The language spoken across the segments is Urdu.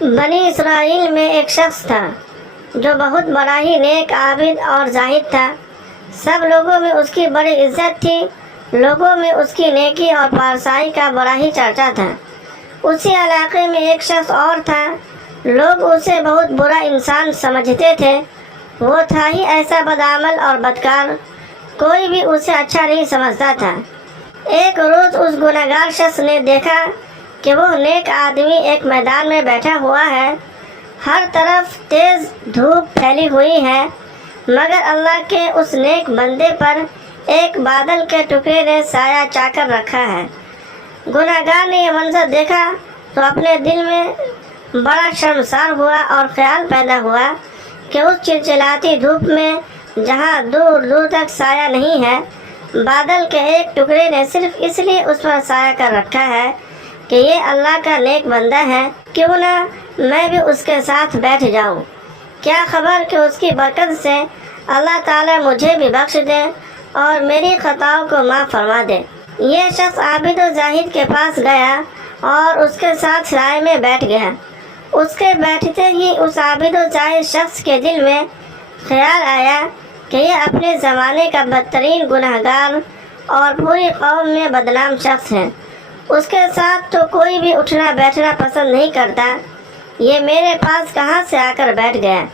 بنی اسرائیل میں ایک شخص تھا جو بہت بڑا ہی نیک عابد اور زاہد تھا۔ سب لوگوں میں اس کی بڑی عزت تھی۔ لوگوں میں اس کی نیکی اور پارسائی کا بڑا ہی چرچا تھا۔ اسی علاقے میں ایک شخص اور تھا۔ لوگ اسے بہت برا انسان سمجھتے تھے۔ وہ تھا ہی ایسا بدعمل اور بدکار، کوئی بھی اسے اچھا نہیں سمجھتا تھا۔ ایک روز اس گنہگار شخص نے دیکھا کہ وہ نیک آدمی ایک میدان میں بیٹھا ہوا ہے۔ ہر طرف تیز دھوپ پھیلی ہوئی ہے، مگر اللہ کے اس نیک بندے پر ایک بادل کے ٹکڑے نے سایہ چا کر رکھا ہے۔ گنہگار نے یہ منظر دیکھا تو اپنے دل میں بڑا شرمسار ہوا اور خیال پیدا ہوا کہ اس چلچلاتی دھوپ میں جہاں دور دور تک سایہ نہیں ہے، بادل کے ایک ٹکڑے نے صرف اس لیے اس پر سایہ کر رکھا ہے کہ یہ اللہ کا نیک بندہ ہے، کیوں نہ میں بھی اس کے ساتھ بیٹھ جاؤں۔ کیا خبر کہ اس کی برکت سے اللہ تعالیٰ مجھے بھی بخش دے اور میری خطاؤں کو معاف فرما دے۔ یہ شخص عابد و زاہد کے پاس گیا اور اس کے ساتھ سائے میں بیٹھ گیا۔ اس کے بیٹھتے ہی اس عابد و زاہد شخص کے دل میں خیال آیا کہ یہ اپنے زمانے کا بدترین گنہگار اور پوری قوم میں بدنام شخص ہے۔ اس کے ساتھ تو کوئی بھی اٹھنا بیٹھنا پسند نہیں کرتا، یہ میرے پاس کہاں سے آ کر بیٹھ گیا۔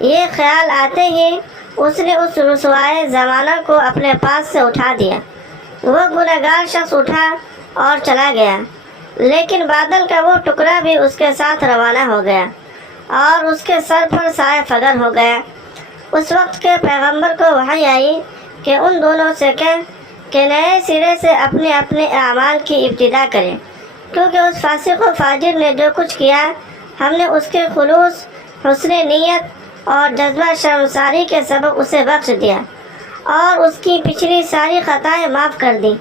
یہ خیال آتے ہی اس نے اس رسوائے زمانہ کو اپنے پاس سے اٹھا دیا۔ وہ گنہگار شخص اٹھا اور چلا گیا، لیکن بادل کا وہ ٹکڑا بھی اس کے ساتھ روانہ ہو گیا اور اس کے سر پر سایہ فگر ہو گیا۔ اس وقت کے پیغمبر کو وحی آئی کہ ان دونوں سے کہہ کہ نئے سرے سے اپنے اپنے اعمال کی ابتدا کریں، کیونکہ اس فاسق و فاجر نے جو کچھ کیا ہم نے اس کے خلوص، حسن نیت اور جذبہ شرمساری کے سبب اسے بخش دیا اور اس کی پچھلی ساری خطائیں معاف کر دی،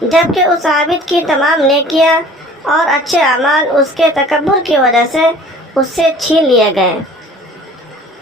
جبکہ اس عابد کی تمام نیکیاں اور اچھے اعمال اس کے تکبر کی وجہ سے اس سے چھین لیے گئے۔